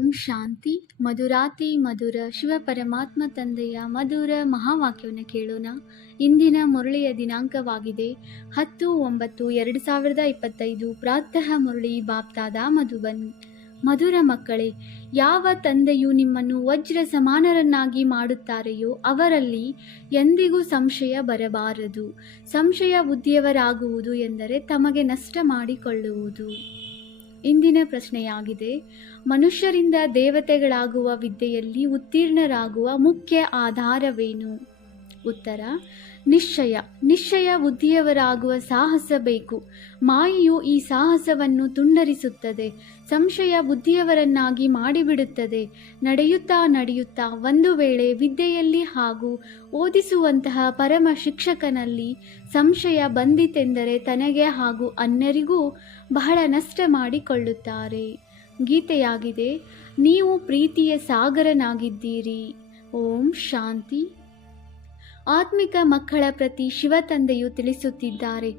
ಓಂ ಶಾಂತಿ. ಮಧುರಾತಿ ಮಧುರ ಶಿವ ಪರಮಾತ್ಮ ತಂದೆಯ ಮಧುರ ಮಹಾವಾಕ್ಯವನ್ನು ಕೇಳೋಣ. ಇಂದಿನ ಮುರಳಿಯ ದಿನಾಂಕವಾಗಿದೆ 10/9/2025. ಪ್ರಾತಃ ಮುರಳಿ ಬಾಪ್ತಾದ ಮಧುಬನ್. ಮಧುರ ಮಕ್ಕಳೇ, ಯಾವ ತಂದೆಯು ನಿಮ್ಮನ್ನು ವಜ್ರ ಸಮಾನರನ್ನಾಗಿ ಮಾಡುತ್ತಾರೆಯೋ ಅವರಲ್ಲಿ ಎಂದಿಗೂ ಸಂಶಯ ಬರಬಾರದು. ಸಂಶಯ ಬುದ್ಧಿಯವರಾಗುವುದು ಎಂದರೆ ತಮಗೆ ನಷ್ಟ ಮಾಡಿಕೊಳ್ಳುವುದು. ಇಂದಿನ ಪ್ರಶ್ನೆಯಾಗಿದೆ, ಮನುಷ್ಯರಿಂದ ದೇವತೆಗಳಾಗುವ ವಿದ್ಯೆಯಲ್ಲಿ ಉತ್ತೀರ್ಣರಾಗುವ ಮುಖ್ಯ ಆಧಾರವೇನು? ಉತ್ತರ: ನಿಶ್ಚಯ ಬುದ್ಧಿಯವರಾಗುವ ಸಾಹಸ ಬೇಕು. ಮಾಯೆಯು ಈ ಸಾಹಸವನ್ನು ತುಂಡರಿಸುತ್ತದೆ, ಸಂಶಯ ಬುದ್ಧಿಯವರನ್ನಾಗಿ ಮಾಡಿಬಿಡುತ್ತದೆ. ನಡೆಯುತ್ತಾ ಒಂದು ವೇಳೆ ವಿದ್ಯೆಯಲ್ಲಿ ಹಾಗೂ ಓದಿಸುವಂತಹ ಪರಮ ಶಿಕ್ಷಕನಲ್ಲಿ ಸಂಶಯ ಬಂದಿತೆಂದರೆ ತನಗೆ ಹಾಗೂ ಅನ್ಯರಿಗೂ ಬಹಳ ನಷ್ಟ ಮಾಡಿಕೊಳ್ಳುತ್ತಾರೆ. ಗೀತೆಯಾಗಿದೆ, ನೀವು ಪ್ರೀತಿಯ ಸಾಗರನಾಗಿದ್ದೀರಿ. ಓಂ ಶಾಂತಿ. ಆತ್ಮಿಕ ಮಕ್ಕಳ ಪ್ರತಿ ಶಿವ ತಂದೆಯು ತಿಳಿಸುತ್ತಿದ್ದಾರೆ,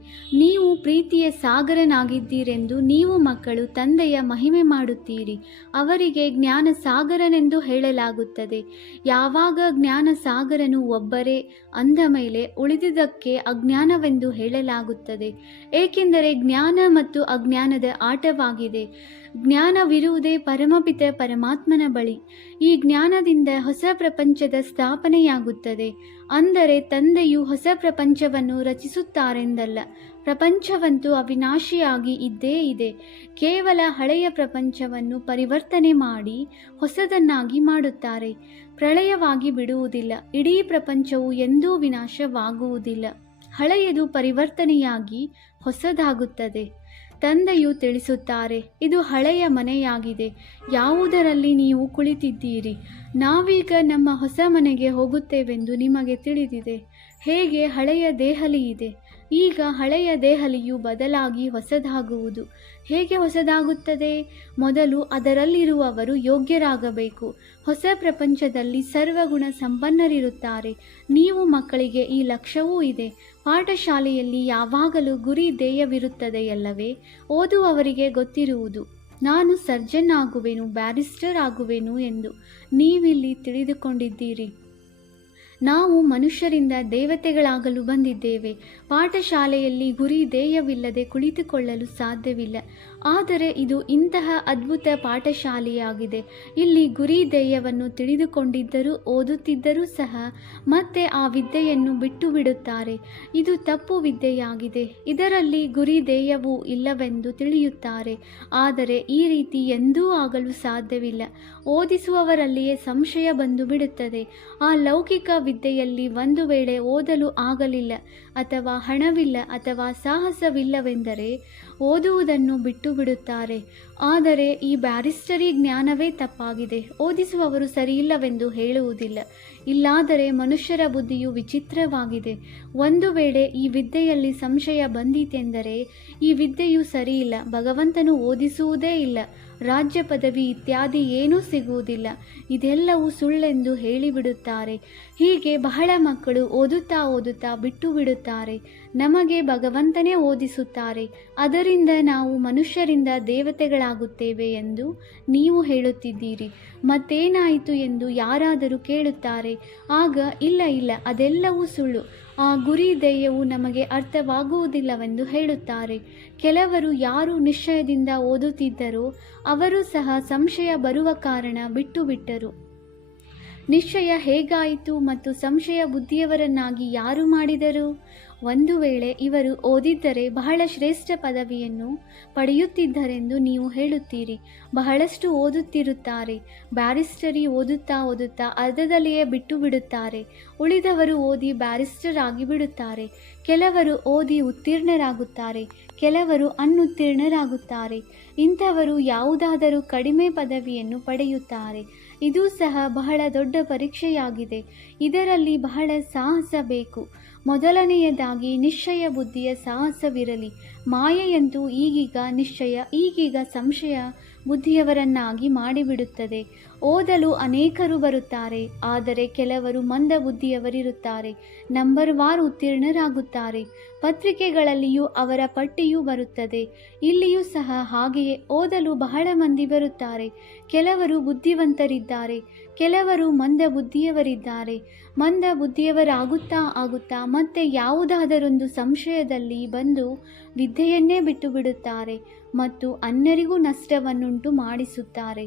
ನೀವು ಪ್ರೀತಿಯ ಸಾಗರನಾಗಿದ್ದೀರೆಂದು. ನೀವು ಮಕ್ಕಳು ತಂದೆಯ ಮಹಿಮೆ ಮಾಡುತ್ತೀರಿ. ಅವರಿಗೆ ಜ್ಞಾನ ಸಾಗರನೆಂದು ಹೇಳಲಾಗುತ್ತದೆ. ಯಾವಾಗ ಜ್ಞಾನ ಸಾಗರನು ಒಬ್ಬರೇ ಅಂದ ಮೇಲೆ ಉಳಿದುದಕ್ಕೆ ಅಜ್ಞಾನವೆಂದು ಹೇಳಲಾಗುತ್ತದೆ. ಏಕೆಂದರೆ ಜ್ಞಾನ ಮತ್ತು ಅಜ್ಞಾನದ ಆಟವಾಗಿದೆ. ಜ್ಞಾನವಿರುವುದೇ ಪರಮಪಿತ ಪರಮಾತ್ಮನ ಬಳಿ. ಈ ಜ್ಞಾನದಿಂದ ಹೊಸ ಪ್ರಪಂಚದ ಸ್ಥಾಪನೆಯಾಗುತ್ತದೆ. ಅಂದರೆ ತಂದೆಯು ಹೊಸ ಪ್ರಪಂಚವನ್ನು ರಚಿಸುತ್ತಾರೆಂದಲ್ಲ. ಪ್ರಪಂಚವಂತೂ ಅವಿನಾಶಿಯಾಗಿ ಇದ್ದೇ ಇದೆ. ಕೇವಲ ಹಳೆಯ ಪ್ರಪಂಚವನ್ನು ಪರಿವರ್ತನೆ ಮಾಡಿ ಹೊಸದನ್ನಾಗಿ ಮಾಡುತ್ತಾರೆ. ಪ್ರಳಯವಾಗಿ ಬಿಡುವುದಿಲ್ಲ. ಇಡೀ ಪ್ರಪಂಚವು ಎಂದೂ ವಿನಾಶವಾಗುವುದಿಲ್ಲ. ಹಳೆಯದು ಪರಿವರ್ತನೆಯಾಗಿ ಹೊಸದಾಗುತ್ತದೆ. ತಂದೆಯು ತಿಳಿಸುತ್ತಾರೆ, ಇದು ಹಳೆಯ ಮನೆಯಾಗಿದೆ, ಯಾವುದರಲ್ಲಿ ನೀವು ಕುಳಿತಿದ್ದೀರಿ. ನಾವೀಗ ನಮ್ಮ ಹೊಸ ಮನೆಗೆ ಹೋಗುತ್ತೇವೆಂದು ನಿಮಗೆ ತಿಳಿದಿದೆ. ಹೇಗೆ ಹಳೆಯ ದೆಹಲಿ ಇದೆ, ಈಗ ಹಳೆಯ ದೆಹಲಿಯು ಬದಲಾಗಿ ಹೊಸದಾಗುವುದು. ಹೇಗೆ ಹೊಸದಾಗುತ್ತದೆ? ಮೊದಲು ಅದರಲ್ಲಿರುವವರು ಯೋಗ್ಯರಾಗಬೇಕು. ಹೊಸ ಪ್ರಪಂಚದಲ್ಲಿ ಸರ್ವಗುಣ ಸಂಪನ್ನರಿರುತ್ತಾರೆ. ನೀವು ಮಕ್ಕಳಿಗೆ ಈ ಲಕ್ಷ್ಯವೂ ಇದೆ. ಪಾಠಶಾಲೆಯಲ್ಲಿ ಯಾವಾಗಲೂ ಗುರಿ ಧ್ಯೇಯವಿರುತ್ತದೆಯಲ್ಲವೇ? ಓದುವವರಿಗೆ ಗೊತ್ತಿರುವುದು, ನಾನು ಸರ್ಜನ್ ಆಗುವೆನು, ಬ್ಯಾರಿಸ್ಟರ್ ಆಗುವೆನು ಎಂದು. ನೀವಿಲ್ಲಿ ತಿಳಿದುಕೊಂಡಿದ್ದೀರಿ, ನಾವು ಮನುಷ್ಯರಿಂದ ದೇವತೆಗಳಾಗಲು ಬಂದಿದ್ದೇವೆ. ಪಾಠಶಾಲೆಯಲ್ಲಿ ಗುರಿ ಧ್ಯೇಯವಿಲ್ಲದೆ ಕುಳಿತುಕೊಳ್ಳಲು ಸಾಧ್ಯವಿಲ್ಲ. ಆದರೆ ಇದು ಇಂತಹ ಅದ್ಭುತ ಪಾಠಶಾಲೆಯಾಗಿದೆ. ಇಲ್ಲಿ ಗುರಿ ಧ್ಯೇಯವನ್ನು ತಿಳಿದುಕೊಂಡಿದ್ದರೂ ಓದುತ್ತಿದ್ದರೂ ಸಹ ಮತ್ತೆ ಆ ವಿದ್ಯೆಯನ್ನು ಬಿಟ್ಟು ಬಿಡುತ್ತಾರೆ. ಇದು ತಪ್ಪು ವಿದ್ಯೆಯಾಗಿದೆ. ಇದರಲ್ಲಿ ಗುರಿ ಧ್ಯೇಯವೂ ಇಲ್ಲವೆಂದು ತಿಳಿಯುತ್ತಾರೆ. ಆದರೆ ಈ ರೀತಿ ಎಂದೂ ಆಗಲು ಸಾಧ್ಯವಿಲ್ಲ. ಓದಿಸುವವರಲ್ಲಿಯೇ ಸಂಶಯ ಬಂದು ಬಿಡುತ್ತದೆ. ಆ ಲೌಕಿಕ ವಿದ್ಯೆಯಲ್ಲಿ ಒಂದು ವೇಳೆ ಓದಲು ಆಗಲಿಲ್ಲ ಅಥವಾ ಹಣವಿಲ್ಲ ಅಥವಾ ಸಾಹಸವಿಲ್ಲವೆಂದರೆ ಓದುವುದನ್ನು ಬಿಟ್ಟು ಬಿಡುತ್ತಾರೆ. ಆದರೆ ಈ ಬ್ಯಾರಿಸ್ಟರಿ ಜ್ಞಾನವೇ ತಪ್ಪಾಗಿದೆ. ಓದಿಸುವವರು ಸರಿಯಿಲ್ಲವೆಂದು ಹೇಳುವುದಿಲ್ಲ. ಇಲ್ಲಾದರೆ ಮನುಷ್ಯರ ಬುದ್ಧಿಯು ವಿಚಿತ್ರವಾಗಿದೆ. ಒಂದು ವೇಳೆ ಈ ವಿದ್ಯೆಯಲ್ಲಿ ಸಂಶಯ ಬಂದಿತೆಂದರೆ ಈ ವಿದ್ಯೆಯು ಸರಿಯಿಲ್ಲ, ಭಗವಂತನು ಓದಿಸುವುದೇ ಇಲ್ಲ, ರಾಜ್ಯ ಪದವಿ ಇತ್ಯಾದಿ ಏನೂ ಸಿಗುವುದಿಲ್ಲ, ಇದೆಲ್ಲವೂ ಸುಳ್ಳೆಂದು ಹೇಳಿಬಿಡುತ್ತಾರೆ. ಹೀಗೆ ಬಹಳ ಮಕ್ಕಳು ಓದುತ್ತಾ ಬಿಟ್ಟು ಬಿಡುತ್ತಾರೆ. ನಮಗೆ ಭಗವಂತನೇ ಓದಿಸುತ್ತಾರೆ, ಅದರಿಂದ ನಾವು ಮನುಷ್ಯರಿಂದ ದೇವತೆಗಳಾಗುತ್ತೇವೆ ಎಂದು ನೀವು ಹೇಳುತ್ತಿದ್ದೀರಿ. ಮತ್ತೇನಾಯಿತು ಎಂದು ಯಾರಾದರೂ ಕೇಳುತ್ತಾರೆ. ಆಗ ಇಲ್ಲ ಅದೆಲ್ಲವೂ ಸುಳ್ಳು, ಆ ಗುರಿ ಧ್ಯೇಯವು ನಮಗೆ ಅರ್ಥವಾಗುವುದಿಲ್ಲವೆಂದು ಹೇಳುತ್ತಾರೆ. ಕೆಲವರು ಯಾರು ನಿಶ್ಚಯದಿಂದ ಓದುತ್ತಿದ್ದರೋ ಅವರು ಸಹ ಸಂಶಯ ಬರುವ ಕಾರಣ ಬಿಟ್ಟು ಬಿಟ್ಟರು. ನಿಶ್ಚಯ ಹೇಗಾಯಿತು ಮತ್ತು ಸಂಶಯ ಬುದ್ಧಿಯವರನ್ನಾಗಿ ಯಾರು ಮಾಡಿದರು? ಒಂದು ವೇಳೆ ಇವರು ಓದಿದ್ದರೆ ಬಹಳ ಶ್ರೇಷ್ಠ ಪದವಿಯನ್ನು ಪಡೆಯುತ್ತಿದ್ದರೆಂದು ನೀವು ಹೇಳುತ್ತೀರಿ. ಬಹಳಷ್ಟು ಓದುತ್ತಿರುತ್ತಾರೆ. ಬ್ಯಾರಿಸ್ಟರಿ ಓದುತ್ತಾ ಅರ್ಧದಲ್ಲಿಯೇ ಬಿಟ್ಟು ಬಿಡುತ್ತಾರೆ. ಉಳಿದವರು ಓದಿ ಬ್ಯಾರಿಸ್ಟರ್ ಆಗಿ ಬಿಡುತ್ತಾರೆ. ಕೆಲವರು ಓದಿ ಉತ್ತೀರ್ಣರಾಗುತ್ತಾರೆ, ಕೆಲವರು ಅನುತ್ತೀರ್ಣರಾಗುತ್ತಾರೆ. ಇಂಥವರು ಯಾವುದಾದರೂ ಕಡಿಮೆ ಪದವಿಯನ್ನು ಪಡೆಯುತ್ತಾರೆ. ಇದು ಸಹ ಬಹಳ ದೊಡ್ಡ ಪರೀಕ್ಷೆಯಾಗಿದೆ. ಇದರಲ್ಲಿ ಬಹಳ ಸಾಹಸ ಬೇಕು. ಮೊದಲನೆಯದಾಗಿ ನಿಶ್ಚಯ ಬುದ್ಧಿಯ ಸಾಹಸವಿರಲಿ. ಮಾಯೆಯಂತೂ ಈಗೀಗ ನಿಶ್ಚಯ, ಈಗೀಗ ಸಂಶಯ ಬುದ್ಧಿಯವರನ್ನಾಗಿ ಮಾಡಿಬಿಡುತ್ತದೆ. ಓದಲು ಅನೇಕರು ಬರುತ್ತಾರೆ, ಆದರೆ ಕೆಲವರು ಮಂದ ಬುದ್ಧಿಯವರಿರುತ್ತಾರೆ. ನಂಬರ್ವಾರು ಉತ್ತೀರ್ಣರಾಗುತ್ತಾರೆ. ಪತ್ರಿಕೆಗಳಲ್ಲಿಯೂ ಅವರ ಪಟ್ಟಿಯೂ ಬರುತ್ತದೆ. ಇಲ್ಲಿಯೂ ಸಹ ಹಾಗೆಯೇ ಓದಲು ಬಹಳ ಮಂದಿ ಬರುತ್ತಾರೆ. ಕೆಲವರು ಬುದ್ಧಿವಂತರಿದ್ದಾರೆ, ಕೆಲವರು ಮಂದ ಬುದ್ಧಿಯವರಿದ್ದಾರೆ. ಮಂದ ಬುದ್ಧಿಯವರಾಗುತ್ತಾ ಮತ್ತೆ ಯಾವುದಾದರೊಂದು ಸಂಶಯದಲ್ಲಿ ಬಂದು ವಿದ್ಯೆಯನ್ನೇ ಬಿಟ್ಟು ಬಿಡುತ್ತಾರೆ ಮತ್ತು ಅನ್ಯರಿಗೂ ನಷ್ಟವನ್ನುಂಟು ಮಾಡಿಸುತ್ತಾರೆ.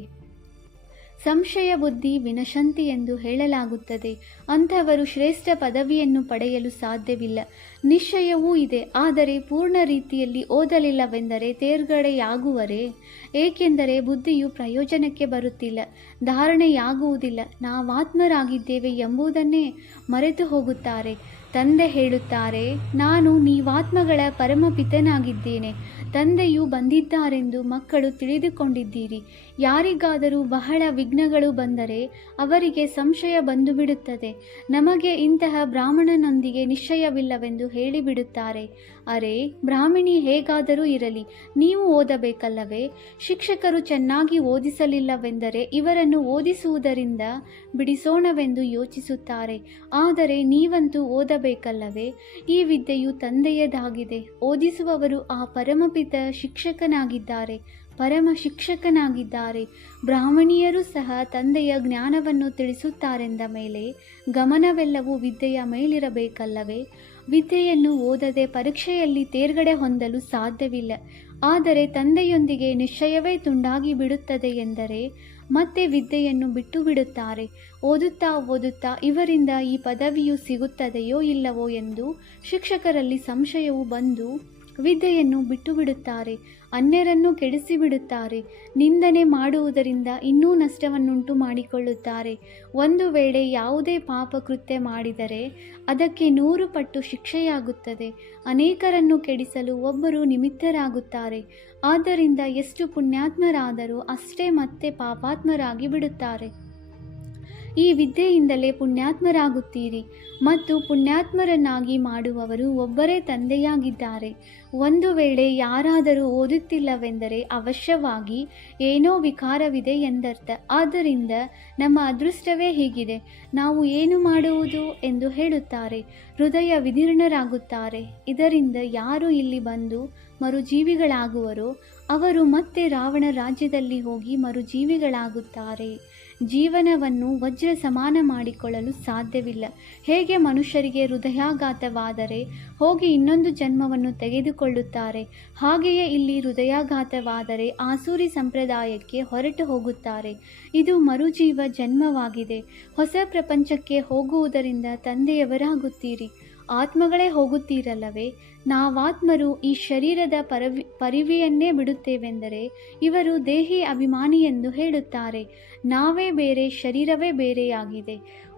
ಸಂಶಯ ಬುದ್ಧಿ ವಿನಶಂತಿ ಎಂದು ಹೇಳಲಾಗುತ್ತದೆ. ಅಂಥವರು ಶ್ರೇಷ್ಠ ಪದವಿಯನ್ನು ಪಡೆಯಲು ಸಾಧ್ಯವಿಲ್ಲ. ನಿಶ್ಚಯವೂ ಇದೆ, ಆದರೆ ಪೂರ್ಣ ರೀತಿಯಲ್ಲಿ ಓದಲಿಲ್ಲವೆಂದರೆ ತೇರ್ಗಡೆಯಾಗುವರೇ? ಏಕೆಂದರೆ ಬುದ್ಧಿಯು ಪ್ರಯೋಜನಕ್ಕೆ ಬರುತ್ತಿಲ್ಲ, ಧಾರಣೆಯಾಗುವುದಿಲ್ಲ. ನಾವಾತ್ಮರಾಗಿದ್ದೇವೆ ಎಂಬುದನ್ನೇ ಮರೆತು ಹೋಗುತ್ತಾರೆ. ತಂದೆ ಹೇಳುತ್ತಾರೆ, ನಾನು ನೀವಾತ್ಮಗಳ ಪರಮಪಿತನಾಗಿದ್ದೇನೆ. ತಂದೆಯು ಬಂದಿದ್ದಾರೆಂದು ಮಕ್ಕಳು ತಿಳಿದುಕೊಂಡಿದ್ದೀರಿ. ಯಾರಿಗಾದರೂ ಬಹಳ ವಿಘ್ನಗಳು ಬಂದರೆ ಅವರಿಗೆ ಸಂಶಯ ಬಂದುಬಿಡುತ್ತದೆ. ನಮಗೆ ಇಂತಹ ಬ್ರಾಹ್ಮಣನೊಂದಿಗೆ ನಿಶ್ಚಯವಿಲ್ಲವೆಂದು ಹೇಳಿಬಿಡುತ್ತಾರೆ. ಅರೆ, ಬ್ರಾಹ್ಮಣಿ ಹೇಗಾದರೂ ಇರಲಿ, ನೀವು ಓದಬೇಕಲ್ಲವೇ? ಶಿಕ್ಷಕರು ಚೆನ್ನಾಗಿ ಓದಿಸಲಿಲ್ಲವೆಂದರೆ ಇವರನ್ನು ಓದಿಸುವುದರಿಂದ ಬಿಡಿಸೋಣವೆಂದು ಯೋಚಿಸುತ್ತಾರೆ. ಆದರೆ ನೀವಂತೂ ಓದಬೇಕಲ್ಲವೇ? ಈ ವಿದ್ಯೆಯು ತಂದೆಯದಾಗಿದೆ. ಓದಿಸುವವರು ಆ ಪರಮಪಿತ ಪರಮ ಶಿಕ್ಷಕನಾಗಿದ್ದಾರೆ. ಬ್ರಾಹ್ಮಣಿಯರು ಸಹ ತಂದೆಯ ಜ್ಞಾನವನ್ನು ತಿಳಿಸುತ್ತಾರೆಂದ ಮೇಲೆ ಗಮನವೆಲ್ಲವೂ ವಿದ್ಯೆಯ ಮೇಲಿರಬೇಕಲ್ಲವೇ? ವಿದ್ಯೆಯನ್ನು ಓದದೆ ಪರೀಕ್ಷೆಯಲ್ಲಿ ತೇರ್ಗಡೆ ಹೊಂದಲು ಸಾಧ್ಯವಿಲ್ಲ. ಆದರೆ ತಂದೆಯೊಂದಿಗೆ ನಿಶ್ಚಯವೇ ತುಂಡಾಗಿ ಬಿಡುತ್ತದೆ ಎಂದರೆ ಮತ್ತೆ ವಿದ್ಯೆಯನ್ನು ಬಿಟ್ಟು ಬಿಡುತ್ತಾರೆ. ಓದುತ್ತಾ ಇವರಿಂದ ಈ ಪದವಿಯು ಸಿಗುತ್ತದೆಯೋ ಇಲ್ಲವೋ ಎಂದು ಶಿಕ್ಷಕರಲ್ಲಿ ಸಂಶಯವು ಬಂದು ವಿದ್ಯೆಯನ್ನು ಬಿಟ್ಟು ಬಿಡುತ್ತಾರೆ. ಅನ್ಯರನ್ನು ಕೆಡಿಸಿಬಿಡುತ್ತಾರೆ. ನಿಂದನೆ ಮಾಡುವುದರಿಂದ ಇನ್ನೂ ನಷ್ಟವನ್ನುಂಟು ಮಾಡಿಕೊಳ್ಳುತ್ತಾರೆ. ಒಂದು ವೇಳೆ ಯಾವುದೇ ಪಾಪ ಕೃತ್ಯ ಮಾಡಿದರೆ ಅದಕ್ಕೆ 100 ಪಟ್ಟು ಶಿಕ್ಷೆಯಾಗುತ್ತದೆ. ಅನೇಕರನ್ನು ಕೆಡಿಸಲು ಒಬ್ಬರು ನಿಮಿತ್ತರಾಗುತ್ತಾರೆ. ಆದ್ದರಿಂದ ಎಷ್ಟು ಪುಣ್ಯಾತ್ಮರಾದರೂ ಅಷ್ಟೇ ಮತ್ತೆ ಪಾಪಾತ್ಮರಾಗಿ ಬಿಡುತ್ತಾರೆ. ಈ ವಿದ್ಯೆಯಿಂದಲೇ ಪುಣ್ಯಾತ್ಮರಾಗುತ್ತೀರಿ ಮತ್ತು ಪುಣ್ಯಾತ್ಮರನ್ನಾಗಿ ಮಾಡುವವರು ಒಬ್ಬರೇ ತಂದೆಯಾಗಿದ್ದಾರೆ. ಒಂದು ವೇಳೆ ಯಾರಾದರೂ ಓದುತ್ತಿಲ್ಲವೆಂದರೆ ಅವಶ್ಯವಾಗಿ ಏನೋ ವಿಕಾರವಿದೆ ಎಂದರ್ಥ. ಆದ್ದರಿಂದ ನಮ್ಮ ಅದೃಷ್ಟವೇ ಹೀಗಿದೆ, ನಾವು ಏನು ಮಾಡುವುದು ಎಂದು ಹೇಳುತ್ತಾರೆ. ಹೃದಯ ವಿದೀರ್ಣರಾಗುತ್ತಾರೆ. ಇದರಿಂದ ಯಾರು ಇಲ್ಲಿ ಬಂದು ಮರುಜೀವಿಗಳಾಗುವರೋ ಅವರು ಮತ್ತೆ ರಾವಣ ರಾಜ್ಯದಲ್ಲಿ ಹೋಗಿ ಮರುಜೀವಿಗಳಾಗುತ್ತಾರೆ. ಜೀವನವನ್ನು ವಜ್ರ ಸಮಾನ ಮಾಡಿಕೊಳ್ಳಲು ಸಾಧ್ಯವಿಲ್ಲ. ಹೇಗೆ ಮನುಷ್ಯರಿಗೆ ಹೃದಯಾಘಾತವಾದರೆ ಹೋಗಿ ಇನ್ನೊಂದು ಜನ್ಮವನ್ನು ತೆಗೆದುಕೊಳ್ಳುತ್ತಾರೆ, ಹಾಗೆಯೇ ಇಲ್ಲಿ ಹೃದಯಾಘಾತವಾದರೆ ಆಸೂರಿ ಸಂಪ್ರದಾಯಕ್ಕೆ ಹೊರಟು ಹೋಗುತ್ತಾರೆ. ಇದು ಮರುಜೀವ ಜನ್ಮವಾಗಿದೆ. ಹೊಸ ಪ್ರಪಂಚಕ್ಕೆ ಹೋಗುವುದರಿಂದ ತಂದೆಯವರಾಗುತ್ತೀರಿ. ಆತ್ಮಗಳೇ ಹೋಗುತ್ತೀರಲ್ಲವೇ? ನಾವಾತ್ಮರು ಈ ಶರೀರದ ಪರಿವಿಯನ್ನೇ ಬಿಡುತ್ತೇವೆಂದರೆ ಇವರು ದೇಹಿ ಅಭಿಮಾನಿ ಎಂದು ಹೇಳುತ್ತಾರೆ. ನಾವೇ ಬೇರೆ, ಶರೀರವೇ ಬೇರೆಯಾಗಿದೆ.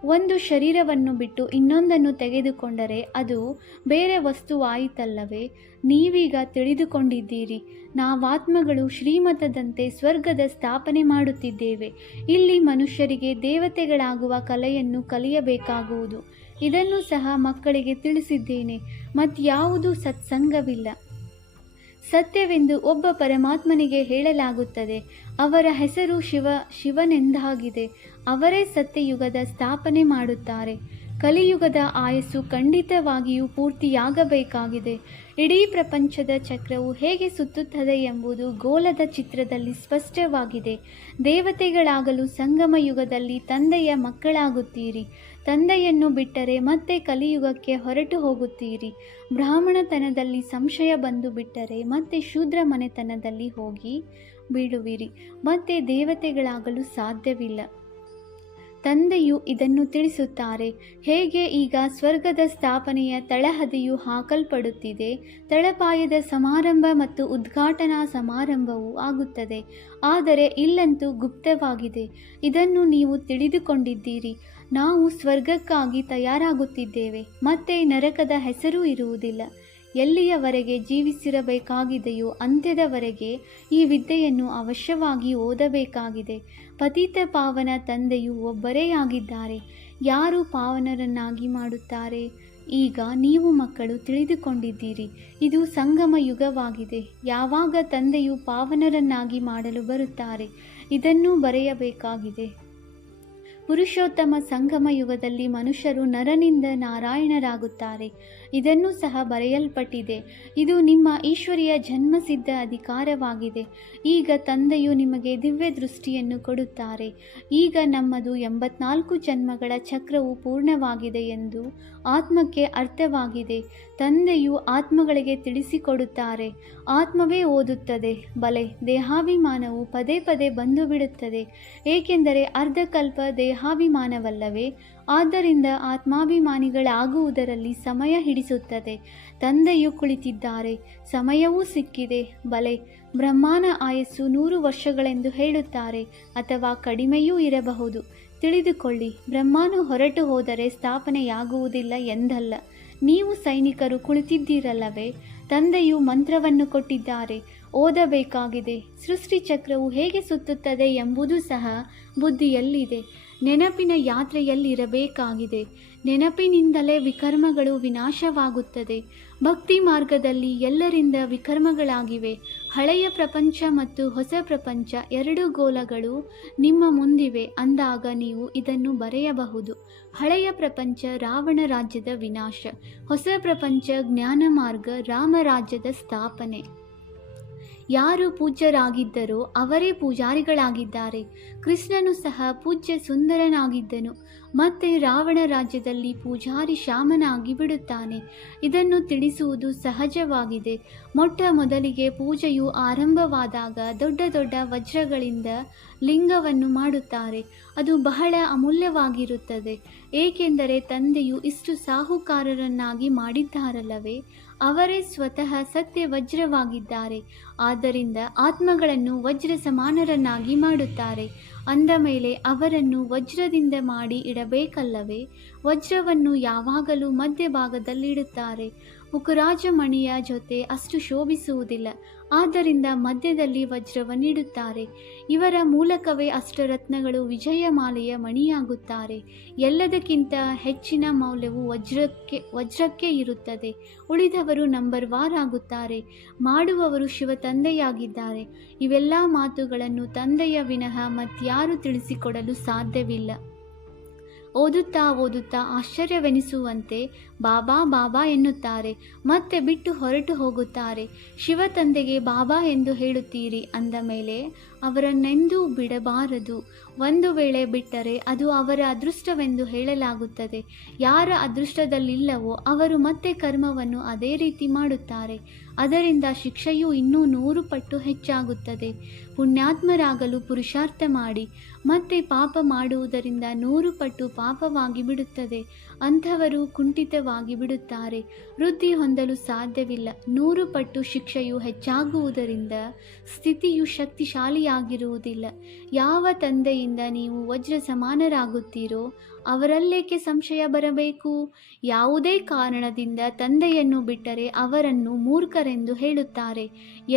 ಒಂದು ಶರೀರವನ್ನು ಬಿಟ್ಟು ಇನ್ನೊಂದನ್ನು ತೆಗೆದುಕೊಂಡರೆ ಅದು ಬೇರೆ ವಸ್ತುವಾಯಿತಲ್ಲವೇ? ನೀವೀಗ ತಿಳಿದುಕೊಂಡಿದ್ದೀರಿ. ನಾವಾತ್ಮಗಳು ಶ್ರೀಮತದಂತೆ ಸ್ವರ್ಗದ ಸ್ಥಾಪನೆ ಮಾಡುತ್ತಿದ್ದೇವೆ. ಇಲ್ಲಿ ಮನುಷ್ಯರಿಗೆ ದೇವತೆಗಳಾಗುವ ಕಲೆಯನ್ನು ಕಲಿಯಬೇಕಾಗುವುದು. ಇದನ್ನು ಸಹ ಮಕ್ಕಳಿಗೆ ತಿಳಿಸಿದ್ದೇನೆ. ಮತ್ಯಾವುದೂ ಸತ್ಸಂಗವಿಲ್ಲ. ಸತ್ಯವೆಂದು ಒಬ್ಬ ಪರಮಾತ್ಮನಿಗೆ ಹೇಳಲಾಗುತ್ತದೆ. ಅವರ ಹೆಸರು ಶಿವನೆಂದಾಗಿದೆ. ಅವರೇ ಸತ್ಯಯುಗದ ಸ್ಥಾಪನೆ ಮಾಡುತ್ತಾರೆ. ಕಲಿಯುಗದ ಆಯಸ್ಸು ಖಂಡಿತವಾಗಿಯೂ ಪೂರ್ತಿಯಾಗಬೇಕಾಗಿದೆ. ಇಡೀ ಪ್ರಪಂಚದ ಚಕ್ರವು ಹೇಗೆ ಸುತ್ತುತ್ತದೆ ಎಂಬುದು ಗೋಲದ ಚಿತ್ರದಲ್ಲಿ ಸ್ಪಷ್ಟವಾಗಿದೆ. ದೇವತೆಗಳಾಗಲು ಸಂಗಮ ಯುಗದಲ್ಲಿ ತಂದೆಯ ಮಕ್ಕಳಾಗುತ್ತೀರಿ. ತಂದೆಯನ್ನು ಬಿಟ್ಟರೆ ಮತ್ತೆ ಕಲಿಯುಗಕ್ಕೆ ಹೊರಟು ಹೋಗುತ್ತೀರಿ. ಬ್ರಾಹ್ಮಣತನದಲ್ಲಿ ಸಂಶಯ ಬಂದು ಬಿಟ್ಟರೆ ಮತ್ತೆ ಶೂದ್ರ ಮನೆತನದಲ್ಲಿ ಹೋಗಿ ಬೀಳುವಿರಿ. ಮತ್ತೆ ದೇವತೆಗಳಾಗಲು ಸಾಧ್ಯವಿಲ್ಲ. ತಂದೆಯು ಇದನ್ನು ತಿಳಿಸುತ್ತಾರೆ. ಹೇಗೆ ಈಗ ಸ್ವರ್ಗದ ಸ್ಥಾಪನೆಯ ತಳಹದಿಯು ಹಾಕಲ್ಪಡುತ್ತಿದೆ, ತಳಪಾಯದ ಸಮಾರಂಭ ಮತ್ತು ಉದ್ಘಾಟನಾ ಸಮಾರಂಭವೂ ಆಗುತ್ತದೆ. ಆದರೆ ಇಲ್ಲಂತೂ ಗುಪ್ತವಾಗಿದೆ. ಇದನ್ನು ನೀವು ತಿಳಿದುಕೊಂಡಿದ್ದೀರಿ. ನಾವು ಸ್ವರ್ಗಕ್ಕಾಗಿ ತಯಾರಾಗುತ್ತಿದ್ದೇವೆ. ಮತ್ತೆ ನರಕದ ಹೆಸರೂ ಇರುವುದಿಲ್ಲ. ಎಲ್ಲಿಯವರೆಗೆ ಜೀವಿಸಿರಬೇಕಾಗಿದೆಯೋ ಅಂತ್ಯದವರೆಗೆ ಈ ವಿದ್ಯೆಯನ್ನು ಅವಶ್ಯವಾಗಿ ಓದಬೇಕಾಗಿದೆ. ಪತಿತ ಪಾವನ ತಂದೆಯು ಒಬ್ಬರೇ ಆಗಿದ್ದಾರೆ. ಯಾರು ಪಾವನರನ್ನಾಗಿ ಮಾಡುತ್ತಾರೆ? ಈಗ ನೀವು ಮಕ್ಕಳು ತಿಳಿದುಕೊಂಡಿದ್ದೀರಿ, ಇದು ಸಂಗಮ ಯುಗವಾಗಿದೆ. ಯಾವಾಗ ತಂದೆಯು ಪಾವನರನ್ನಾಗಿ ಮಾಡಲು ಬರುತ್ತಾರೆ, ಇದನ್ನೂ ಬರೆಯಬೇಕಾಗಿದೆ. ಪುರುಷೋತ್ತಮ ಸಂಗಮ ಯುಗದಲ್ಲಿ ಮನುಷ್ಯರು ನರನಿಂದ ನಾರಾಯಣರಾಗುತ್ತಾರೆ. ಇದನ್ನೂ ಸಹ ಬರೆಯಲ್ಪಟ್ಟಿದೆ. ಇದು ನಿಮ್ಮ ಈಶ್ವರಿಯ ಜನ್ಮಸಿದ್ಧ ಅಧಿಕಾರವಾಗಿದೆ. ಈಗ ತಂದೆಯು ನಿಮಗೆ ದಿವ್ಯ ದೃಷ್ಟಿಯನ್ನು ಕೊಡುತ್ತಾರೆ. ಈಗ ನಮ್ಮದು 84 ಜನ್ಮಗಳ ಚಕ್ರವು ಪೂರ್ಣವಾಗಿದೆ ಎಂದು ಆತ್ಮಕ್ಕೆ ಅರ್ಥವಾಗಿದೆ. ತಂದೆಯು ಆತ್ಮಗಳಿಗೆ ತಿಳಿಸಿಕೊಡುತ್ತಾರೆ. ಆತ್ಮವೇ ಓದುತ್ತದೆ. ಬಲೆ, ದೇಹಾಭಿಮಾನವು ಪದೇ ಪದೇ ಬಂದು ಬಿಡುತ್ತದೆ, ಏಕೆಂದರೆ ಅರ್ಧಕಲ್ಪ ದೇಹಾಭಿಮಾನವಲ್ಲವೇ? ಆದ್ದರಿಂದ ಆತ್ಮಾಭಿಮಾನಿಗಳಾಗುವುದರಲ್ಲಿ ಸಮಯ ಹಿಡಿಸುತ್ತದೆ. ತಂದೆಯು ಕುಳಿತಿದ್ದಾರೆ, ಸಮಯವೂ ಸಿಕ್ಕಿದೆ. ಬಲೆ, ಬ್ರಹ್ಮನ ಆಯಸ್ಸು 100 ವರ್ಷಗಳೆಂದು ಹೇಳುತ್ತಾರೆ, ಅಥವಾ ಕಡಿಮೆಯೂ ಇರಬಹುದು. ತಿಳಿದುಕೊಳ್ಳಿ, ಬ್ರಹ್ಮನು ಹೊರಟು ಹೋದರೆ ಸ್ಥಾಪನೆಯಾಗುವುದಿಲ್ಲ ಎಂದಲ್ಲ. ನೀವು ಸೈನಿಕರು ಕುಳಿತಿದ್ದೀರಲ್ಲವೇ? ತಂದೆಯು ಮಂತ್ರವನ್ನು ಕೊಟ್ಟಿದ್ದಾರೆ, ಓದಬೇಕಾಗಿದೆ. ಸೃಷ್ಟಿ ಚಕ್ರವು ಹೇಗೆ ಸುತ್ತುತ್ತದೆ ಎಂಬುದು ಸಹ ಬುದ್ಧಿಯಲ್ಲಿದೆ. ನೆನಪಿನ ಯಾತ್ರೆಯಲ್ಲಿರಬೇಕಾಗಿದೆ. ನೆನಪಿನಿಂದಲೇ ವಿಕರ್ಮಗಳು ವಿನಾಶವಾಗುತ್ತದೆ. ಭಕ್ತಿ ಮಾರ್ಗದಲ್ಲಿ ಎಲ್ಲರಿಂದ ವಿಕರ್ಮಗಳಾಗಿವೆ. ಹಳೆಯ ಪ್ರಪಂಚ ಮತ್ತು ಹೊಸ ಪ್ರಪಂಚ 2 ಗೋಲಗಳು ನಿಮ್ಮ ಮುಂದಿವೆ ಅಂದಾಗ ನೀವು ಇದನ್ನು ಬರೆಯಬಹುದು. ಹಳೆಯ ಪ್ರಪಂಚ ರಾವಣ ರಾಜ್ಯದ ವಿನಾಶ, ಹೊಸ ಪ್ರಪಂಚ ಜ್ಞಾನ ಮಾರ್ಗ ರಾಮರಾಜ್ಯದ ಸ್ಥಾಪನೆ. ಯಾರು ಪೂಜ್ಯರಾಗಿದ್ದರೋ ಅವರೇ ಪೂಜಾರಿಗಳಾಗಿದ್ದಾರೆ. ಕೃಷ್ಣನು ಸಹ ಪೂಜ್ಯ ಸುಂದರನಾಗಿದ್ದನು. ಮತ್ತೆ ರಾವಣ ರಾಜ್ಯದಲ್ಲಿ ಪೂಜಾರಿ ಶ್ಯಾಮನಾಗಿ ಬಿಡುತ್ತಾನೆ. ಇದನ್ನು ತಿಳಿಸುವುದು ಸಹಜವಾಗಿದೆ. ಮೊಟ್ಟ ಮೊದಲಿಗೆ ಪೂಜೆಯು ಆರಂಭವಾದಾಗ ದೊಡ್ಡ ದೊಡ್ಡ ವಜ್ರಗಳಿಂದ ಲಿಂಗವನ್ನು ಮಾಡುತ್ತಾರೆ. ಅದು ಬಹಳ ಅಮೂಲ್ಯವಾಗಿರುತ್ತದೆ, ಏಕೆಂದರೆ ತಂದೆಯು ಇಷ್ಟು ಸಾಹುಕಾರರನ್ನಾಗಿ ಮಾಡಿದ್ದಾರಲ್ಲವೇ? ಅವರೇ ಸ್ವತಃ ಸತ್ಯ ವಜ್ರವಾಗಿದ್ದಾರೆ. ಆದ್ದರಿಂದ ಆತ್ಮಗಳನ್ನು ವಜ್ರ ಸಮಾನರನ್ನಾಗಿ ಮಾಡುತ್ತಾರೆ. ಅಂದ ಮೇಲೆ ಅವರನ್ನು ವಜ್ರದಿಂದ ಮಾಡಿ ಇಡಬೇಕಲ್ಲವೇ? ವಜ್ರವನ್ನು ಯಾವಾಗಲೂ ಮಧ್ಯಭಾಗದಲ್ಲಿಡುತ್ತಾರೆ. ಮುಕುರಾಜಮಣಿಯ ಜೊತೆ ಅಷ್ಟು ಶೋಭಿಸುವುದಿಲ್ಲ, ಆದ್ದರಿಂದ ಮಧ್ಯದಲ್ಲಿ ವಜ್ರವನ್ನಿಡುತ್ತಾರೆ. ಇವರ ಮೂಲಕವೇ ಅಷ್ಟರತ್ನಗಳು ವಿಜಯಮಾಲೆಯ ಮಣಿಯಾಗುತ್ತಾರೆ. ಎಲ್ಲದಕ್ಕಿಂತ ಹೆಚ್ಚಿನ ಮೌಲ್ಯವು ವಜ್ರಕ್ಕೆ ಇರುತ್ತದೆ. ಉಳಿದವರು ನಂಬರ್ ವಾರ್ ಆಗುತ್ತಾರೆ. ಮಾಡುವವರು ಶಿವ ತಂದೆಯಾಗಿದ್ದಾರೆ. ಇವೆಲ್ಲ ಮಾತುಗಳನ್ನು ತಂದೆಯ ವಿನಃ ಮತ್ಯಾರು ತಿಳಿಸಿಕೊಡಲು ಸಾಧ್ಯವಿಲ್ಲ. ಓದುತ್ತಾ ಓದುತ್ತಾ ಆಶ್ಚರ್ಯವೆನಿಸುವಂತೆ ಬಾಬಾ ಬಾಬಾ ಎನ್ನುತ್ತಾರೆ, ಮತ್ತೆ ಬಿಟ್ಟು ಹೊರಟು ಹೋಗುತ್ತಾರೆ. ಶಿವ ತಂದೆಗೆ ಬಾಬಾ ಎಂದು ಹೇಳುತ್ತೀರಿ ಅಂದ ಮೇಲೆ ಅವರನ್ನೆಂದೂ ಬಿಡಬಾರದು. ಒಂದು ವೇಳೆ ಬಿಟ್ಟರೆ ಅದು ಅವರ ಅದೃಷ್ಟವೆಂದು ಹೇಳಲಾಗುತ್ತದೆ. ಯಾರ ಅದೃಷ್ಟದಲ್ಲಿಲ್ಲವೋ ಅವರು ಮತ್ತೆ ಕರ್ಮವನ್ನು ಅದೇ ರೀತಿ ಮಾಡುತ್ತಾರೆ. ಅದರಿಂದ ಶಿಕ್ಷೆಯು ಇನ್ನೂ 100 ಪಟ್ಟು ಹೆಚ್ಚಾಗುತ್ತದೆ. ಪುಣ್ಯಾತ್ಮರಾಗಲು ಪುರುಷಾರ್ಥ ಮಾಡಿ. ಮತ್ತೆ ಪಾಪ ಮಾಡುವುದರಿಂದ 100 ಪಟ್ಟು ಪಾಪವಾಗಿ ಬಿಡುತ್ತದೆ. ಅಂಥವರು ಕುಂಠಿತವಾಗಿ ಬಿಡುತ್ತಾರೆ. ವೃದ್ಧಿ ಹೊಂದಲು ಸಾಧ್ಯವಿಲ್ಲ. 100 ಪಟ್ಟು ಶಿಕ್ಷೆಯು ಹೆಚ್ಚಾಗುವುದರಿಂದ ಸ್ಥಿತಿಯು ಶಕ್ತಿಶಾಲಿಯಾಗಿರುವುದಿಲ್ಲ. ಯಾವ ತಂದೆಯಿಂದ ನೀವು ವಜ್ರ ಸಮಾನರಾಗುತ್ತೀರೋ ಅವರಲ್ಲೇಕೆ ಸಂಶಯ ಬರಬೇಕು? ಯಾವುದೇ ಕಾರಣದಿಂದ ತಂದೆಯನ್ನು ಬಿಟ್ಟರೆ ಅವರನ್ನು ಮೂರ್ಖರೆಂದು ಹೇಳುತ್ತಾರೆ.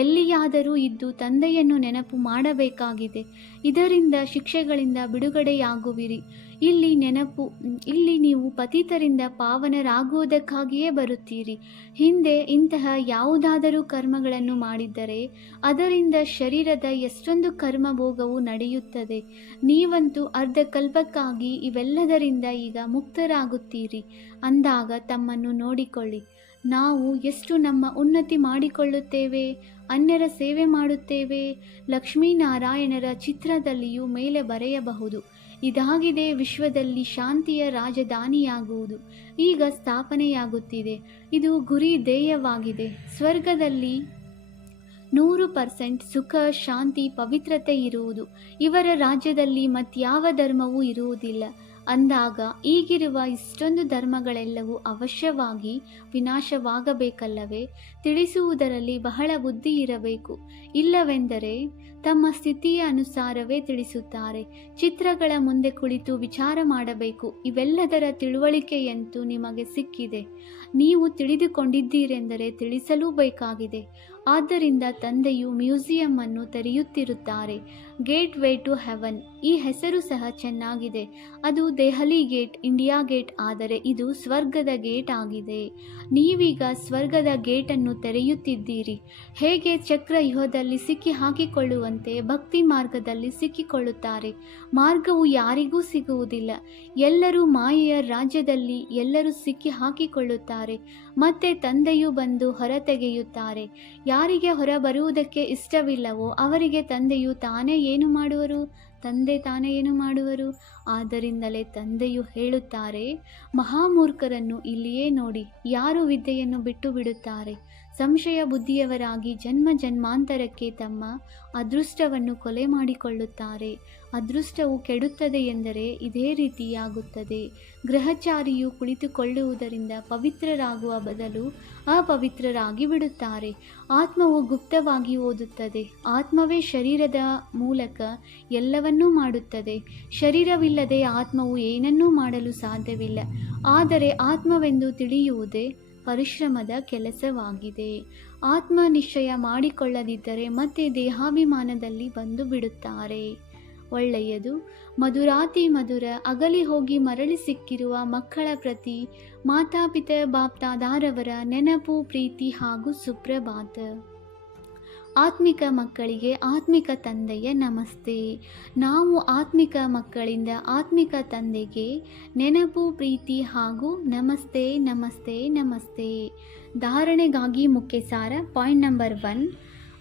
ಎಲ್ಲಿಯಾದರೂ ಇದ್ದು ತಂದೆಯನ್ನು ನೆನಪು ಮಾಡಬೇಕಾಗಿದೆ. ಇದರಿಂದ ಶಿಕ್ಷೆಗಳಿಂದ ಬಿಡುಗಡೆಯಾಗುವಿರಿ. ಇಲ್ಲಿ ನೀವು ಪತಿತರಿಂದ ಪಾವನರಾಗುವುದಕ್ಕಾಗಿಯೇ ಬರುತ್ತೀರಿ. ಹಿಂದೆ ಇಂತಹ ಯಾವುದಾದರೂ ಕರ್ಮಗಳನ್ನು ಮಾಡಿದ್ದರೆ ಅದರಿಂದ ಶರೀರದ ಎಷ್ಟೊಂದು ಕರ್ಮಭೋಗವು ನಡೆಯುತ್ತದೆ. ನೀವಂತೂ ಅರ್ಧಕಲ್ಪಕ್ಕಾಗಿ ಇವೆಲ್ಲದರಿಂದ ಈಗ ಮುಕ್ತರಾಗುತ್ತೀರಿ ಅಂದಾಗ ತಮ್ಮನ್ನು ನೋಡಿಕೊಳ್ಳಿ. ನಾವು ಎಷ್ಟು ನಮ್ಮ ಉನ್ನತಿ ಮಾಡಿಕೊಳ್ಳುತ್ತೇವೆ, ಅನ್ಯರ ಸೇವೆ ಮಾಡುತ್ತೇವೆ. ಲಕ್ಷ್ಮೀನಾರಾಯಣರ ಚಿತ್ರದಲ್ಲಿಯೂ ಮೇಲೆ ಬರೆಯಬಹುದು, ಇದಾಗಿದೆ ವಿಶ್ವದಲ್ಲಿ ಶಾಂತಿಯ ರಾಜಧಾನಿಯಾಗುವುದು. ಈಗ ಸ್ಥಾಪನೆಯಾಗುತ್ತಿದೆ. ಇದು ಗುರಿ ಧ್ಯೇಯವಾಗಿದೆ. ಸ್ವರ್ಗದಲ್ಲಿ 100% ಸುಖ, ಶಾಂತಿ, ಪವಿತ್ರತೆ ಇರುವುದು. ಇವರ ರಾಜ್ಯದಲ್ಲಿ ಮತ್ಯಾವ ಧರ್ಮವೂ ಇರುವುದಿಲ್ಲ ಅಂದಾಗ ಈಗಿರುವ ಇಷ್ಟೊಂದು ಧರ್ಮಗಳೆಲ್ಲವೂ ಅವಶ್ಯವಾಗಿ ವಿನಾಶವಾಗಬೇಕಲ್ಲವೇ? ತಿಳಿಸುವುದರಲ್ಲಿ ಬಹಳ ಬುದ್ಧಿ ಇರಬೇಕು. ಇಲ್ಲವೆಂದರೆ ತಮ್ಮ ಸ್ಥಿತಿಯ ಅನುಸಾರವೇ ತಿಳಿಸುತ್ತಾರೆ. ಚಿತ್ರಗಳ ಮುಂದೆ ಕುಳಿತು ವಿಚಾರ ಮಾಡಬೇಕು. ಇವೆಲ್ಲದರ ತಿಳುವಳಿಕೆಯಂತೂ ನಿಮಗೆ ಸಿಕ್ಕಿದೆ. ನೀವು ತಿಳಿದುಕೊಂಡಿದ್ದೀರೆಂದರೆ ತಿಳಿಸಲೂ ಬೇಕಾಗಿದೆ. ಆದ್ದರಿಂದ ತಂದೆಯು ಮ್ಯೂಸಿಯಂ ಅನ್ನು ತೆರೆಯುತ್ತಿರುತ್ತಾರೆ. Gateway to heaven. ಈ ಹೆಸರು ಸಹ ಚೆನ್ನಾಗಿದೆ. ಅದು ದೆಹಲಿ ಗೇಟ್, ಇಂಡಿಯಾ ಗೇಟ್, ಆದರೆ ಇದು ಸ್ವರ್ಗದ ಗೇಟ್ ಆಗಿದೆ. ನೀವೀಗ ಸ್ವರ್ಗದ ಗೇಟನ್ನು ತೆರೆಯುತ್ತಿದ್ದೀರಿ. ಹೇಗೆ ಚಕ್ರವ್ಯೂಹದಲ್ಲಿ ಸಿಕ್ಕಿ ಹಾಕಿಕೊಳ್ಳುವಂತೆ ಭಕ್ತಿ ಮಾರ್ಗದಲ್ಲಿ ಸಿಕ್ಕಿಕೊಳ್ಳುತ್ತಾರೆ. ಮಾರ್ಗವು ಯಾರಿಗೂ ಸಿಗುವುದಿಲ್ಲ. ಎಲ್ಲರೂ ಮಾಯೆಯ ರಾಜ್ಯದಲ್ಲಿ ಎಲ್ಲರೂ ಸಿಕ್ಕಿ ಹಾಕಿಕೊಳ್ಳುತ್ತಾರೆ. ಮತ್ತೆ ತಂದೆಯು ಬಂದು ಹೊರತೆಗೆಯುತ್ತಾರೆ. ಯಾರಿಗೆ ಹೊರ ಬರುವುದಕ್ಕೆ ಇಷ್ಟವಿಲ್ಲವೋ ಅವರಿಗೆ ತಂದೆಯು ತಾನೇ ಏನು ಮಾಡುವರು. ಆದ್ದರಿಂದಲೇ ತಂದೆಯು ಹೇಳುತ್ತಾರೆ, ಮಹಾಮೂರ್ಖರನ್ನು ಇಲ್ಲಿಯೇ ನೋಡಿ. ಯಾರು ವಿದ್ಯೆಯನ್ನು ಬಿಟ್ಟು ಬಿಡುತ್ತಾರೆ. ಸಂಶಯ ಬುದ್ಧಿಯವರಾಗಿ ಜನ್ಮ ಜನ್ಮಾಂತರಕ್ಕೆ ತಮ್ಮ ಅದೃಷ್ಟವನ್ನು ಕೊಲೆ ಮಾಡಿಕೊಳ್ಳುತ್ತಾರೆ. ಅದೃಷ್ಟವು ಕೆಡುತ್ತದೆ ಎಂದರೆ ಇದೇ ರೀತಿಯಾಗುತ್ತದೆ. ಗ್ರಹಚಾರಿಯು ಕುಳಿತುಕೊಳ್ಳುವುದರಿಂದ ಪವಿತ್ರರಾಗುವ ಬದಲು ಅಪವಿತ್ರರಾಗಿ ಬಿಡುತ್ತಾರೆ. ಆತ್ಮವು ಗುಪ್ತವಾಗಿ ಓದುತ್ತದೆ. ಆತ್ಮವೇ ಶರೀರದ ಮೂಲಕ ಎಲ್ಲವನ್ನೂ ಮಾಡುತ್ತದೆ. ಶರೀರವಿಲ್ಲದೆ ಆತ್ಮವು ಏನನ್ನೂ ಮಾಡಲು ಸಾಧ್ಯವಿಲ್ಲ. ಆದರೆ ಆತ್ಮವೆಂದು ತಿಳಿಯುವುದೇ ಪರಿಶ್ರಮದ ಕೆಲಸವಾಗಿದೆ. ಆತ್ಮ ನಿಶ್ಚಯ ಮಾಡಿಕೊಳ್ಳದಿದ್ದರೆ ಮತ್ತೆ ದೇಹಾಭಿಮಾನದಲ್ಲಿ ಬಂದು ಬಿಡುತ್ತಾರೆ. ಒಳ್ಳೆಯದು. ಮಧುರಾತಿ ಮಧುರ ಅಗಲಿ ಹೋಗಿ ಮರಳಿ ಸಿಕ್ಕಿರುವ ಮಕ್ಕಳ ಪ್ರತಿ ಮಾತಾಪಿತ ಬಾಪ್ದಾದಾರವರ ನೆನಪು, ಪ್ರೀತಿ ಹಾಗೂ ಸುಪ್ರಭಾತ. ಆತ್ಮಿಕ ಮಕ್ಕಳಿಗೆ ಆತ್ಮಿಕ ತಂದೆಯ ನಮಸ್ತೆ. ನಾವು ಆತ್ಮಿಕ ಮಕ್ಕಳಿಂದ ಆತ್ಮಿಕ ತಂದೆಗೆ ನೆನಪು, ಪ್ರೀತಿ ಹಾಗೂ ನಮಸ್ತೆ ನಮಸ್ತೆ ನಮಸ್ತೆ. ಧಾರಣೆಗಾಗಿ ಮುಖ್ಯ ಸಾರ. Point number 1.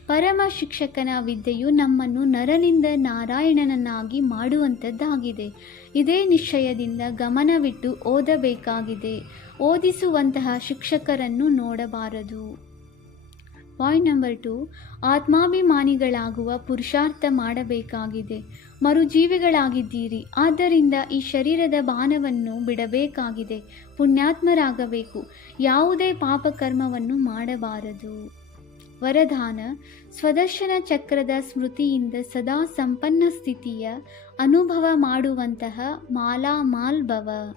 ಪರಮ ಶಿಕ್ಷಕನ ವಿದ್ಯೆಯು ನಮ್ಮನ್ನು ನರನಿಂದ ನಾರಾಯಣನನ್ನಾಗಿ ಮಾಡುವಂಥದ್ದಾಗಿದೆ. ಇದೇ ನಿಶ್ಚಯದಿಂದ ಗಮನವಿಟ್ಟು ಓದಬೇಕಾಗಿದೆ. ಓದಿಸುವಂತಹ ಶಿಕ್ಷಕರನ್ನು ನೋಡಬಾರದು. Point number 2. ಆತ್ಮಾಭಿಮಾನಿಗಳಾಗುವ ಪುರುಷಾರ್ಥ ಮಾಡಬೇಕಾಗಿದೆ. ಮರುಜೀವಿಗಳಾಗಿದ್ದೀರಿ. ಆದ್ದರಿಂದ ಈ ಶರೀರದ ಬಾಣವನ್ನು ಬಿಡಬೇಕಾಗಿದೆ. ಪುಣ್ಯಾತ್ಮರಾಗಬೇಕು. ಯಾವುದೇ ಪಾಪಕರ್ಮವನ್ನು ಮಾಡಬಾರದು. ವರದಾನ. ಸ್ವದರ್ಶನ ಚಕ್ರದ ಸ್ಮೃತಿಯಿಂದ ಸದಾ ಸಂಪನ್ನ ಸ್ಥಿತಿಯ ಅನುಭವ ಮಾಡುವಂತಹ ಮಾಲಾಮಾಲ್ ಭವ.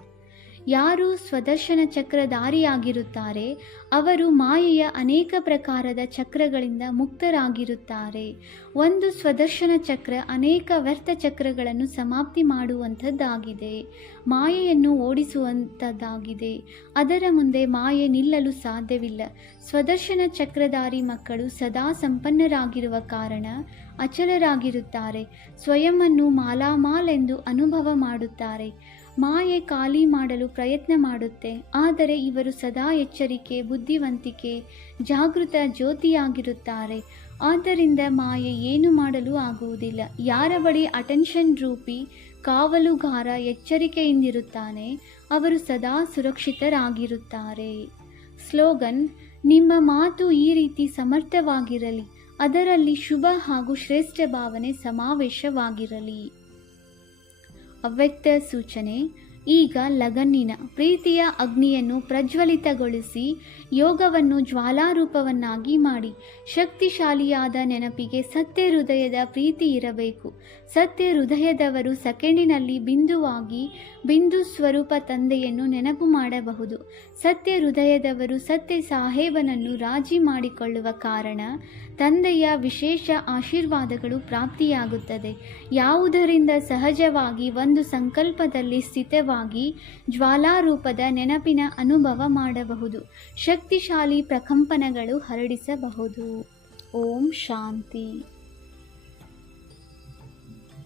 ಯಾರು ಸ್ವದರ್ಶನ ಚಕ್ರಧಾರಿಯಾಗಿರುತ್ತಾರೆ ಅವರು ಮಾಯೆಯ ಅನೇಕ ಪ್ರಕಾರದ ಚಕ್ರಗಳಿಂದ ಮುಕ್ತರಾಗಿರುತ್ತಾರೆ. ಒಂದು ಸ್ವದರ್ಶನ ಚಕ್ರ ಅನೇಕ ವ್ಯರ್ಥ ಚಕ್ರಗಳನ್ನು ಸಮಾಪ್ತಿ ಮಾಡುವಂಥದ್ದಾಗಿದೆ. ಮಾಯೆಯನ್ನು ಓಡಿಸುವಂಥದ್ದಾಗಿದೆ. ಅದರ ಮುಂದೆ ಮಾಯೆ ನಿಲ್ಲಲು ಸಾಧ್ಯವಿಲ್ಲ. ಸ್ವದರ್ಶನ ಚಕ್ರಧಾರಿ ಮಕ್ಕಳು ಸದಾ ಸಂಪನ್ನರಾಗಿರುವ ಕಾರಣ ಅಚಲರಾಗಿರುತ್ತಾರೆ. ಸ್ವಯಂವನ್ನು ಮಾಲಾಮಾಲ್ ಎಂದು ಅನುಭವ ಮಾಡುತ್ತಾರೆ. ಮಾಯೆ ಖಾಲಿ ಮಾಡಲು ಪ್ರಯತ್ನ ಮಾಡುತ್ತೆ. ಆದರೆ ಇವರು ಸದಾ ಎಚ್ಚರಿಕೆ, ಬುದ್ಧಿವಂತಿಕೆ, ಜಾಗೃತ ಜ್ಯೋತಿಯಾಗಿರುತ್ತಾರೆ. ಆದ್ದರಿಂದ ಮಾಯೆ ಏನು ಮಾಡಲು ಆಗುವುದಿಲ್ಲ. ಯಾರ ಬಳಿ ಅಟೆನ್ಷನ್ ರೂಪಿ ಕಾವಲುಗಾರ ಎಚ್ಚರಿಕೆಯಿಂದಿರುತ್ತಾನೆ ಅವರು ಸದಾ ಸುರಕ್ಷಿತರಾಗಿರುತ್ತಾರೆ. ಸ್ಲೋಗನ್. ನಿಮ್ಮ ಮಾತು ಈ ರೀತಿ ಸಮರ್ಥವಾಗಿರಲಿ. ಅದರಲ್ಲಿ ಶುಭ ಹಾಗೂ ಶ್ರೇಷ್ಠ ಭಾವನೆ ಸಮಾವೇಶವಾಗಿರಲಿ. ಅವ್ಯಕ್ತ ಸೂಚನೆ. ಈಗ ಲಗನ್ನಿನ ಪ್ರೀತಿಯ ಅಗ್ನಿಯನ್ನು ಪ್ರಜ್ವಲಿತಗೊಳಿಸಿ ಯೋಗವನ್ನು ಜ್ವಾಲಾರೂಪವನ್ನಾಗಿ ಮಾಡಿ. ಶಕ್ತಿಶಾಲಿಯಾದ ನೆನಪಿಗೆ ಸತ್ಯ ಹೃದಯದ ಪ್ರೀತಿ ಇರಬೇಕು. ಸತ್ಯ ಹೃದಯದವರು ಸೆಕೆಂಡಿನಲ್ಲಿ ಬಿಂದುವಾಗಿ ಬಿಂದು ಸ್ವರೂಪ ತಂದೆಯನ್ನು ನೆನಪು ಮಾಡಬಹುದು. ಸತ್ಯ ಹೃದಯದವರು ಸತ್ಯ ಸಾಹೇಬನನ್ನು ರಾಜಿ ಮಾಡಿಕೊಳ್ಳುವ ಕಾರಣ ತಂದೆಯ ವಿಶೇಷ ಆಶೀರ್ವಾದಗಳು ಪ್ರಾಪ್ತಿಯಾಗುತ್ತದೆ. ಯಾವುದರಿಂದ ಸಹಜವಾಗಿ ಒಂದು ಸಂಕಲ್ಪದಲ್ಲಿ ಸ್ಥಿತವಾಗಿ ಜ್ವಾಲಾರೂಪದ ನೆನಪಿನ ಅನುಭವ ಮಾಡಬಹುದು. ಶಕ್ತಿಶಾಲಿ ಪ್ರಕಂಪನಗಳು ಹರಡಿಸಬಹುದು. ಓಂ ಶಾಂತಿ.